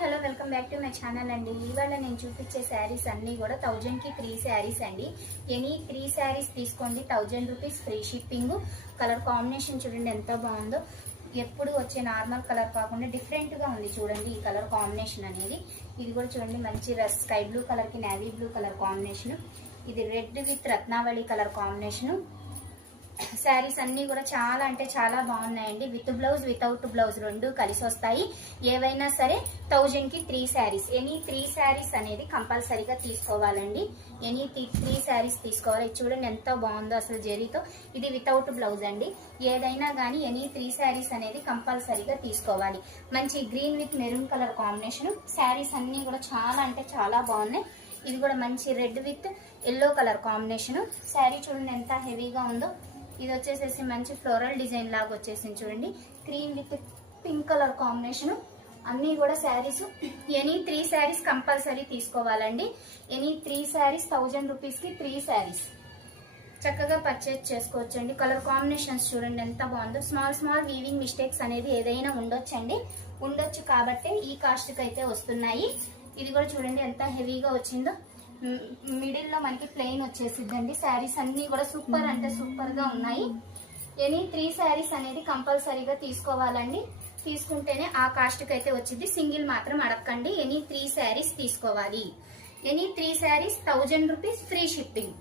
Hello welcome back to my channel అండి. ఇవాళ నేను చూపించే శారీస్ అన్నీ కూడా 1000కి 3 శారీస్ అండి. ఎనీ 3 శారీస్ తీసుకోండి, 1000 rupees free shipping. Colour combination చూడండి ఎంత బాగుందో. ఎప్పుడు వచ్చే నార్మల్ కలర్ కాకుండా డిఫరెంట్గా ఉంది చూడండి ఈ కలర్ కాంబినేషన్ అనేది. ఇది కూడా చూడండి మంచి స్కై బ్లూ కలర్కి నేవీ బ్లూ కలర్ కాంబినేషన్. ఇది red with Ratnavali colour combination. Saris అన్నీ కూడా చాలా అంటే చాలా బాగున్నాయండి. విత్ బ్లౌజ్ వితౌట్ బ్లౌజ్ రెండు కలిసి వస్తాయి. ఏవైనా సరే 1000కి 3 శారీస్. ఎనీ 3 శారీస్ అనేది కంపల్సరీగా తీసుకోవాలండి. ఎనీ 3 శారీస్ తీసుకోవాలి. ఇది చూడండి ఎంత బాగుందో అసలు జరీతో. ఇది వితౌట్ బ్లౌజ్ అండి. ఏదైనా కానీ ఎనీ 3 శారీస్ అనేది కంపల్సరీగా తీసుకోవాలి. మంచి green with maroon colour combination. Saris అన్నీ కూడా చాలా అంటే చాలా బాగున్నాయి. ఇది కూడా మంచి red with yellow colour combination. Sari చూడండి ఎంత హెవీగా ఉందో. ఇది వచ్చేసేసి మంచి ఫ్లోరల్ డిజైన్ లాగా వచ్చేసింది చూడండి. Cream with pink colour combination. అన్నీ కూడా శారీస్. ఎనీ 3 శారీస్ కంపల్సరీ తీసుకోవాలండి. ఎనీ 3 శారీస్ 1000 రూపీస్కి 3 శారీస్ చక్కగా పర్చేజ్ చేసుకోవచ్చండి. కలర్ కాంబినేషన్స్ చూడండి ఎంత బాగుందో. స్మాల్ వీవింగ్ మిస్టేక్స్ అనేది ఏదైనా ఉండొచ్చు కాబట్టే ఈ కాస్ట్కి అయితే వస్తున్నాయి. ఇది కూడా చూడండి ఎంత హెవీగా వచ్చిందో. మిడిల్లో మనకి ప్లెయిన్ వచ్చేసిద్దండి. శారీస్ అన్నీ కూడా సూపర్ అంటే సూపర్గా ఉన్నాయి. ఎనీ 3 శారీస్ అనేది కంపల్సరీగా తీసుకోవాలండి. తీసుకుంటేనే ఆ కాస్ట్కి అయితే వచ్చింది. సింగిల్ మాత్రం అడగండి. ఎనీ 3 శారీస్ తీసుకోవాలి. Any 3 saris 1000 rupees free shipping.